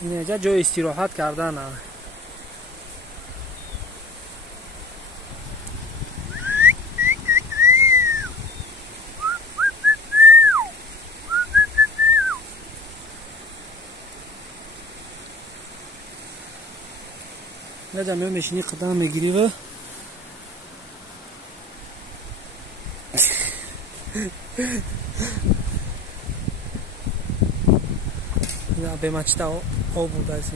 اینجا جای استراحت کردن. اینجا میشینی قدم میگیری و به مچتا آب بوده است.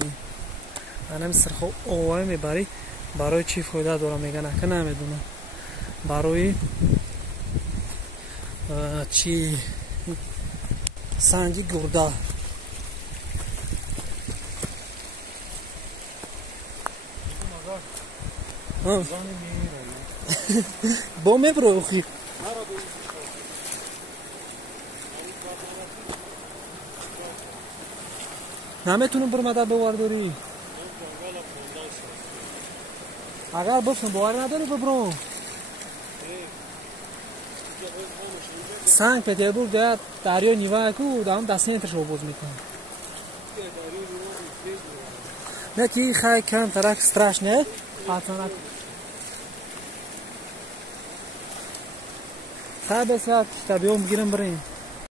منم سرخ آوای میبری برای چی فایده داره میگن که نمیدونم. برای چی سنگی گرده با میبرو اخی نمیتونم برو مدد بوارداری. اگر بفهم باور نداری ببرو. سنگ پتربورگ در دریا نیوه کو دام دستینتش رو باز میکنم. نه که خیلی کم ترک استراش نه حتما خیلی بسیار تبیهم بگیرم بریم.